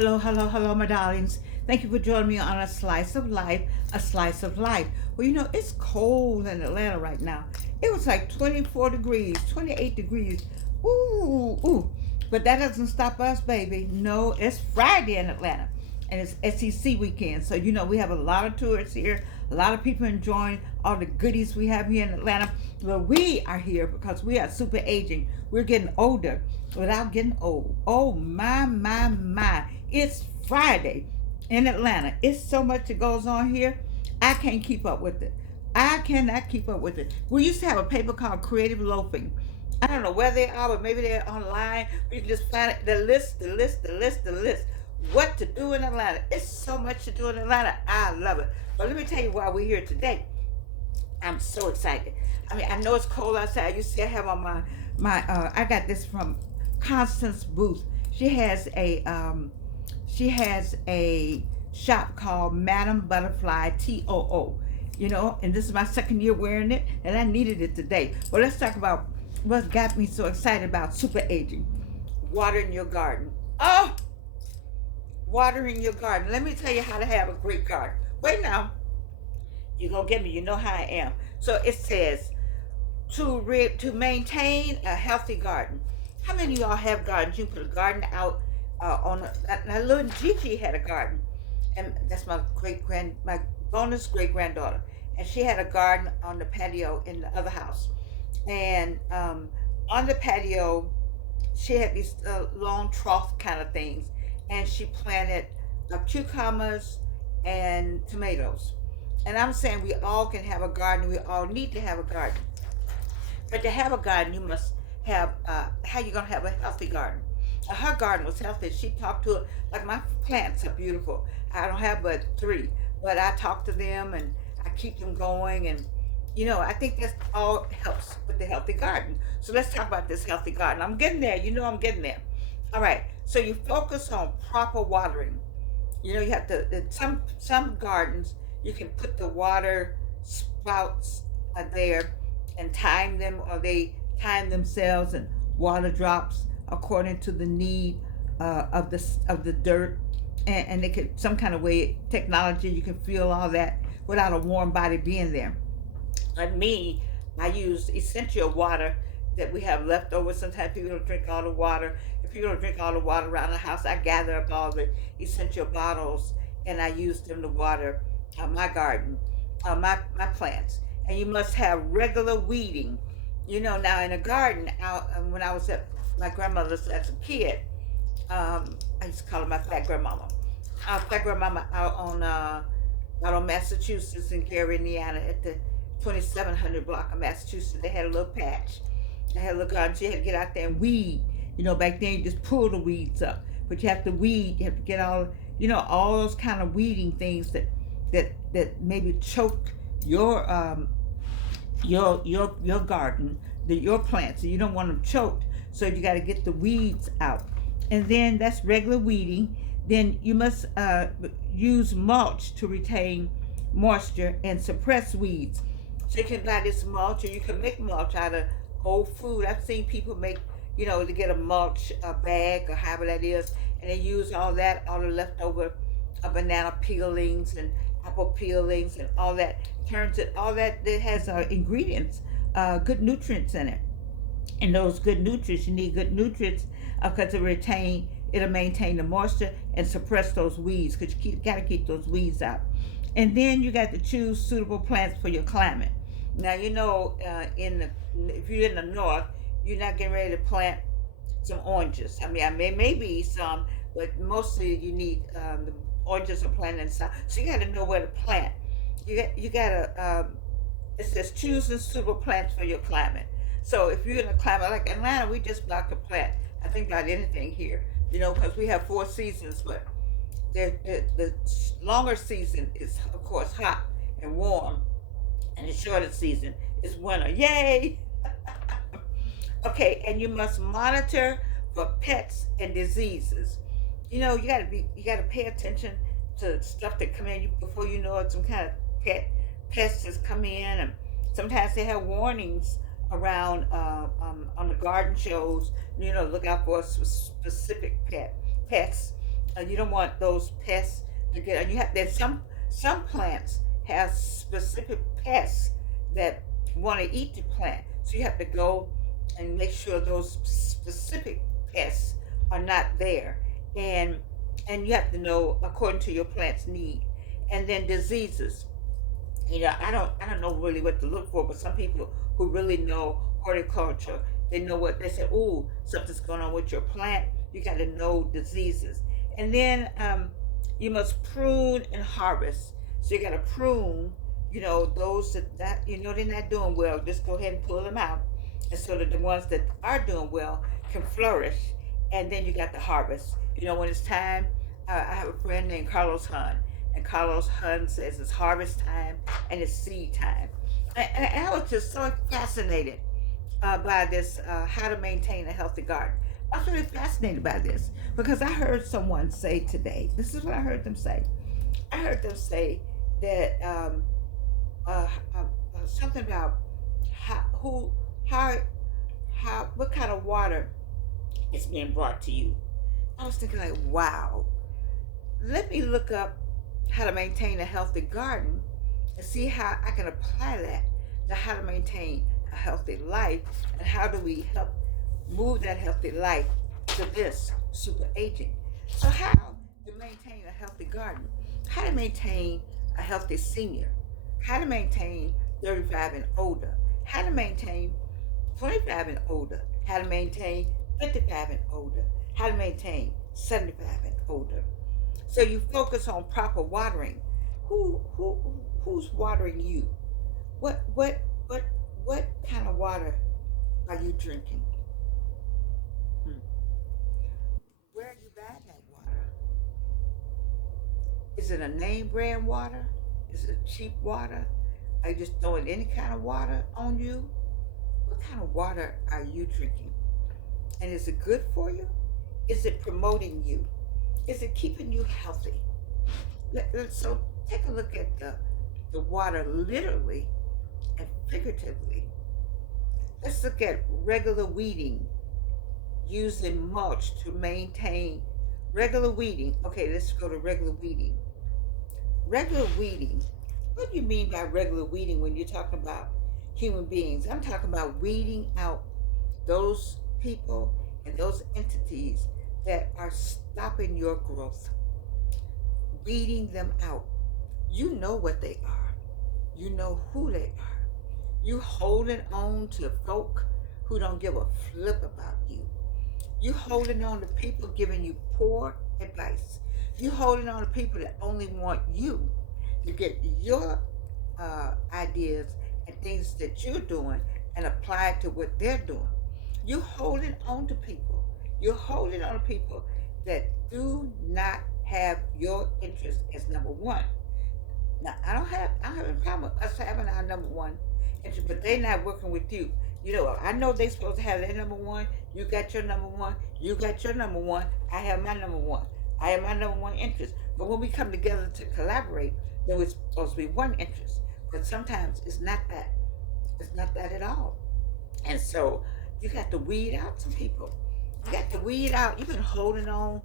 Hello, hello, hello, my darlings. Thank you for joining me on A Slice of Life, A Slice of Life. Well, it's cold in Atlanta right now. It was like 24 degrees, 28 degrees. Ooh, ooh. But that doesn't stop us, baby. No, it's Friday in Atlanta and it's SEC weekend. So, we have a lot of tourists here, a lot of people enjoying all the goodies we have here in Atlanta. But we are here because we are super aging. We're getting older without getting old. Oh, my, my, my. It's Friday in Atlanta. It's so much that goes on here. I can't keep up with it. I cannot keep up with it. We used to have a paper called Creative Loafing. I don't know where they are, but maybe they're online. You can just find it, the list. What to do in Atlanta. It's so much to do in Atlanta. I love it. But let me tell you why we're here today. I'm so excited. I mean, I know it's cold outside. You see, I have on I got this from Constance Booth. She has a shop called Madam Butterfly TOO. And this is my second year wearing it, and I needed it today. Well, let's talk about what got me so excited about super aging. Watering your garden. Oh, watering your garden. Let me tell you how to have a great garden. Wait now, you're gonna get me. You know how I am. So it says to maintain a healthy garden. How many of y'all have gardens? You put a garden out now little Gigi had a garden, and that's my bonus great granddaughter, and she had a garden on the patio in the other house, and on the patio she had these long trough kind of things, and she planted cucumbers and tomatoes. And I'm saying we all can have a garden. We all need to have a garden. But to have a garden, you must have how you gonna have a healthy garden. Her garden was healthy. She talked to it like my plants are beautiful. I don't have but three, but I talk to them and I keep them going, and I think that all helps with the healthy garden. So let's talk about this healthy garden. I'm getting there. I'm getting there. All right. So you focus on proper watering. You have to. Some gardens you can put the water spouts there and time them, or they time themselves, and water drops according to the need of the dirt, and they could some kind of way technology you can feel all that without a warm body being there. Like me, I use essential water that we have left over. Sometimes people don't drink all the water. If people don't drink all the water around the house, I gather up all the essential bottles and I use them to water my garden, my plants. And you must have regular weeding. Now in a garden, when I was at my grandmother's as a kid, I used to call her my fat grandmama. Fat grandmama out on Massachusetts in Gary, Indiana, at the 2700 block of Massachusetts. They had a little patch. They had a little garden. So you had to get out there and weed. Back then you just pull the weeds up, but you have to weed. You have to get all those kind of weeding things that maybe choke your garden, your plants. So you don't want them choked. So you got to get the weeds out, and then that's regular weeding. Then you must use mulch to retain moisture and suppress weeds. So you can buy this mulch, or you can make mulch out of whole food. I've seen people make, to get a mulch bag or however that is, and they use all the leftover banana peelings and apple peelings and all that. Turns it all that has ingredients, good nutrients in it. And those good nutrients, you need good nutrients because it'll maintain the moisture and suppress those weeds, because you got to keep those weeds out. And then you got to choose suitable plants for your climate. Now if you're in the north, you're not getting ready to plant some oranges. I mean, maybe some, but mostly you need the oranges are planted in the south. So you got to know where to plant. You got to. It says choosing suitable plants for your climate. So if you're in a climate like Atlanta, we just block a plant. I think about anything here, because we have 4 seasons, but the longer season is, of course, hot and warm, and the shorter season is winter. Yay! Okay, and you must monitor for pests and diseases. You gotta pay attention to stuff that come in. Before you know it, some kind of pests has come in, and sometimes they have warnings around on the garden shows. Look out for specific pests. You don't want those pests to get. And you have that some plants have specific pests that want to eat the plant. So you have to go and make sure those specific pests are not there, and you have to know according to your plant's need. And then diseases. I don't know really what to look for, but some people who really know horticulture, they know what they say. Oh, something's going on with your plant. You got to know diseases, and then you must prune and harvest. So you got to prune. Those that they're not doing well. Just go ahead and pull them out, and so that the ones that are doing well can flourish. And then you got the harvest. When it's time. I have a friend named Carlos Hunt, and Carlos Hunt says it's harvest time and it's seed time. And I was just so fascinated by this, how to maintain a healthy garden. I was really fascinated by this because I heard someone say today, this is what I heard them say. I heard them say that something about how, who, what kind of water is being brought to you. I was thinking like, wow, let me look up how to maintain a healthy garden and see how I can apply that to how to maintain a healthy life, and how do we help move that healthy life to this super aging. So how to maintain a healthy garden, how to maintain a healthy senior, how to maintain 35 and older, how to maintain 25 and older, how to maintain 55 and older, how to maintain 75 and older. So you focus on proper watering. Who's watering you? What kind of water are you drinking? Hmm. Where are you buying that water? Is it a name brand water? Is it cheap water? Are you just throwing any kind of water on you? What kind of water are you drinking? And is it good for you? Is it promoting you? Is it keeping you healthy? So take a look at the water literally and figuratively. Let's look at regular weeding, using mulch to maintain regular weeding. Okay, let's go to regular weeding. Regular weeding. What do you mean by regular weeding when you're talking about human beings? I'm talking about weeding out those people and those entities that are stopping your growth, weeding them out. You know what they are. You know who they are. You holding on to folk who don't give a flip about you. You holding on to people giving you poor advice. You holding on to people that only want you to get your ideas and things that you're doing and apply it to what they're doing. You holding on to people. You're holding on to people that do not have your interest as number one. Now I don't have a problem with us having our number one interest, but they're not working with you. I know they're supposed to have their number one. You got your number one. You got your number one. I have my number one. I have my number one interest. But when we come together to collaborate, then we're supposed to be one interest. But sometimes it's not that. It's not that at all. And so you got to weed out some people. You got to weed out. You've been holding on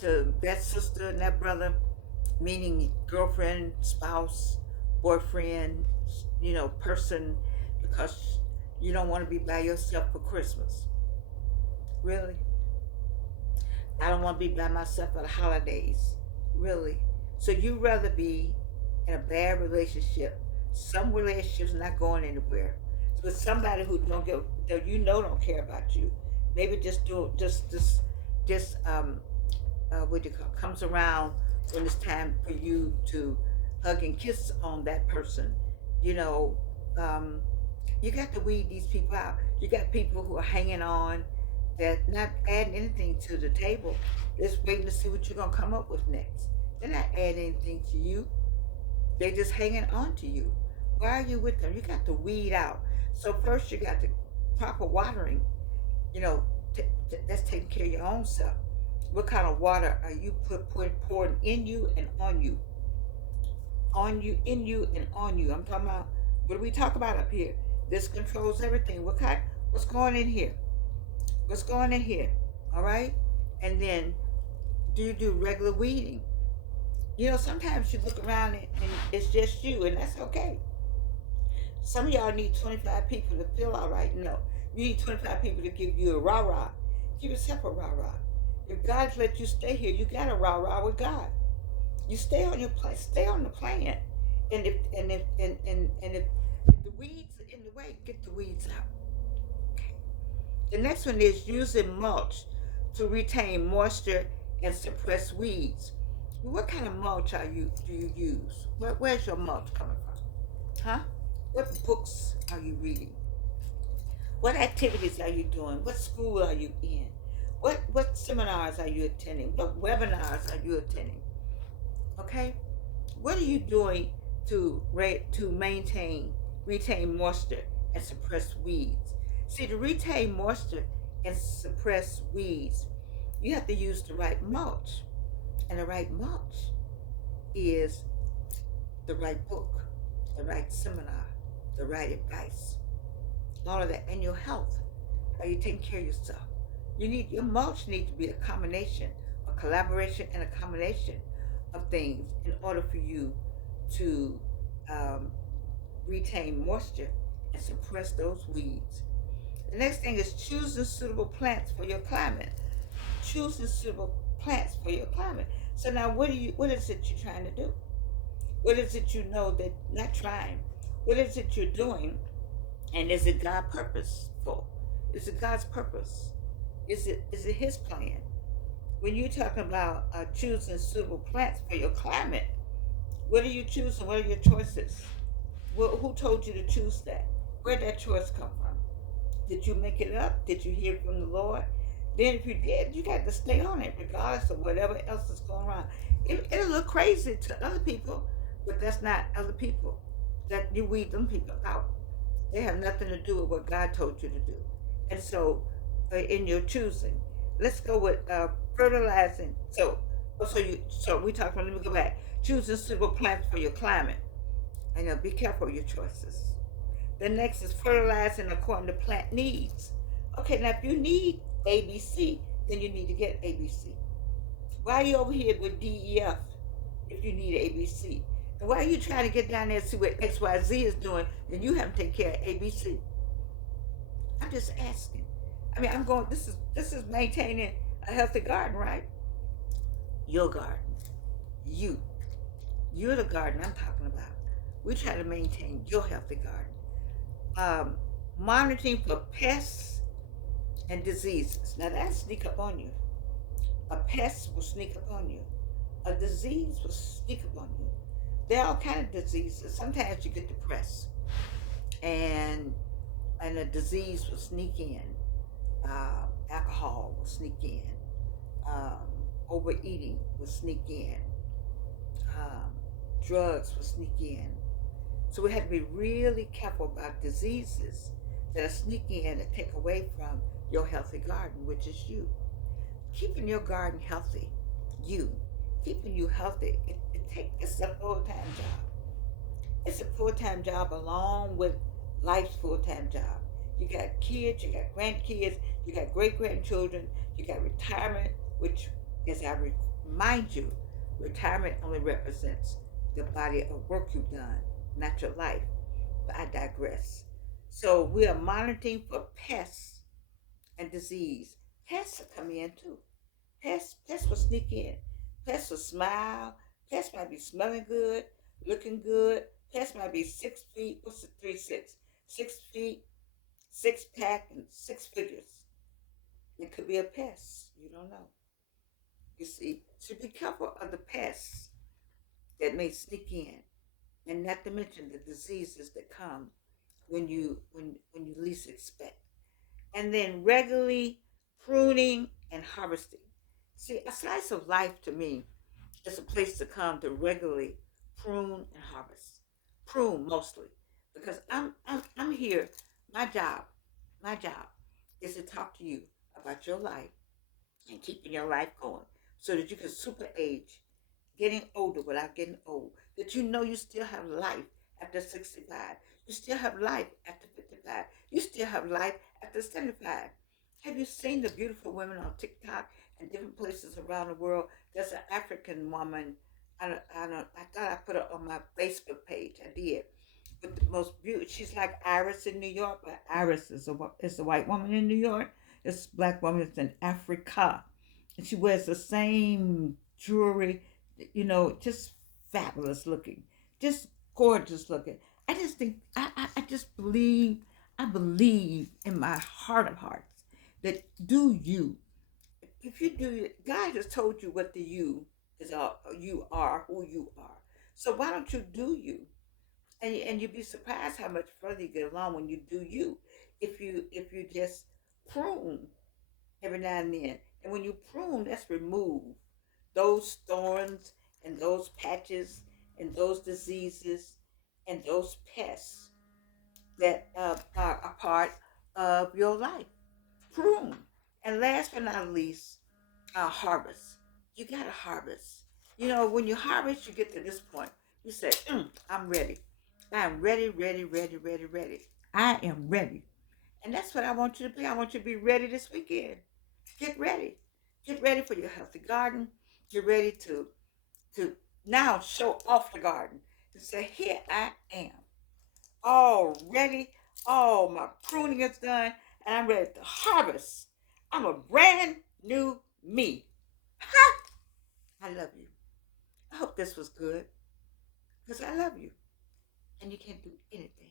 to that sister and that brother, meaning girlfriend, spouse, boyfriend, person, because you don't want to be by yourself for Christmas. Really? I don't want to be by myself for the holidays. Really? So you rather be in a bad relationship. Some relationships not going anywhere. With somebody who don't give, that don't care about you. Maybe what do you call, comes around when it's time for you to hug and kiss on that person. You know, you got to weed these people out. You got people who are hanging on, that not adding anything to the table, just waiting to see what you're gonna come up with next. They're not adding anything to you. They're just hanging on to you. Why are you with them? You got to weed out. So first you got the proper watering. You know, that's taking care of your own self. What kind of water are you pouring in you and on you? On you, in you, and on you. I'm talking about, what do we talk about up here? This controls everything. What's going in here? What's going in here? All right? And then Do you do regular weeding? You know, sometimes you look around and it's just you, and that's okay. Some of y'all need 25 people to feel all right. No, you need 25 people to give you a rah rah. Give yourself a rah rah. If God's let you stay here, you got a rah rah with God. You stay on your place, stay on the plan. And if the weeds are in the way, get the weeds out. Okay. The next one is using mulch to retain moisture and suppress weeds. What kind of mulch do you use? Where's your mulch coming from? Huh? What books are you reading? What activities are you doing? What school are you in? What seminars are you attending? What webinars are you attending? Okay? What are you doing to retain moisture and suppress weeds? See, to retain moisture and suppress weeds, you have to use the right mulch. And the right mulch is the right book, the right seminar, the right advice, all of that, and your health. Are you taking care of yourself? Your mulch needs to be a combination, a collaboration, and a combination of things in order for you to um, retain moisture and suppress those weeds. The next thing is choosing suitable plants for your climate. Choosing suitable plants for your climate. So now, what is it you're trying to do? What is it you know that not trying? What is it you're doing? And is it God's purposeful? Is it God's purpose? Is it His plan? When you're talking about choosing suitable plants for your climate, what are you choosing? What are your choices? Well, who told you to choose that? Where did that choice come from? Did you make it up? Did you hear from the Lord? Then if you did, you got to stay on it regardless of whatever else is going on. It'll look crazy to other people, but that's not other people. That you weed them people out. They have nothing to do with what God told you to do. And so, in your choosing, let's go with fertilizing. So we talked about. Let me go back. Choosing suitable plants for your climate, and be careful of your choices. The next is fertilizing according to plant needs. Okay, now if you need ABC, then you need to get ABC. Why are you over here with DEF if you need ABC? And why are you trying to get down there and see what XYZ is doing and you haven't taken care of ABC? I'm just asking. I mean, I'm going. This is maintaining a healthy garden, right? Your garden, you, you're the garden I'm talking about. We try to maintain your healthy garden. Monitoring for pests and diseases. Now that sneak up on you. A pest will sneak up on you. A disease will sneak up on you. There are all kind of diseases. Sometimes you get depressed, and a disease will sneak in. Alcohol will sneak in. Um, Overeating will sneak in. Um, Drugs will sneak in. So we have to be really careful about diseases that are sneaking in and take away from your healthy garden, which is you. Keeping your garden healthy, you. Keeping you healthy, it's a full-time job. It's a full-time job along with life's full-time job. You got kids, you got grandkids, you got great-grandchildren, you got retirement, which, as I remind you, retirement only represents the body of work you've done, not your life. But I digress. So we are monitoring for pests and disease. Pests will come in too. Pests will sneak in. Pests will smile. Pests might be smelling good, looking good. Pests might be 6 feet. What's the 3 6? 6 feet, 6 pack, and 6 figures. It could be a pest. You don't know. You see, so be careful of the pests that may sneak in, and not to mention the diseases that come when you least expect. And then regularly pruning and harvesting. See, a slice of life to me is a place to come to regularly prune and harvest. Prune mostly, because I'm here. My job, my job is to talk to you about your life and keeping your life going, so that you can super age, getting older without getting old. That you know you still have life after 65. You still have life after 55. You still have life after 75. Have you seen the beautiful women on TikTok and different places around the world. There's an African woman. I thought I put it on my Facebook page. I did. But the most beautiful, she's like Iris in New York, but Iris is a white woman in New York. This black woman is in Africa, and she wears the same jewelry, just fabulous looking, just gorgeous looking. I just think I just believe I believe in my heart of hearts that do you, if you do it, God has told you what the you is, all you are, who you are. So why don't you do you? And you'd be surprised how much further you get along when you do you. If you just prune every now and then, and when you prune, that's remove those thorns and those patches and those diseases and those pests that are a part of your life. Prune. And last but not least, harvest. You got to harvest. When you harvest, you get to this point. You say, I'm ready. I'm ready, ready, ready, ready, ready. I am ready. And that's what I want you to be. I want you to be ready this weekend. Get ready. Get ready for your healthy garden. Get ready to now show off the garden and say, here I am. All ready. All my pruning is done. And I'm ready to harvest. I'm a brand new me. Ha! I love you. I hope this was good because I love you. And you can't do anything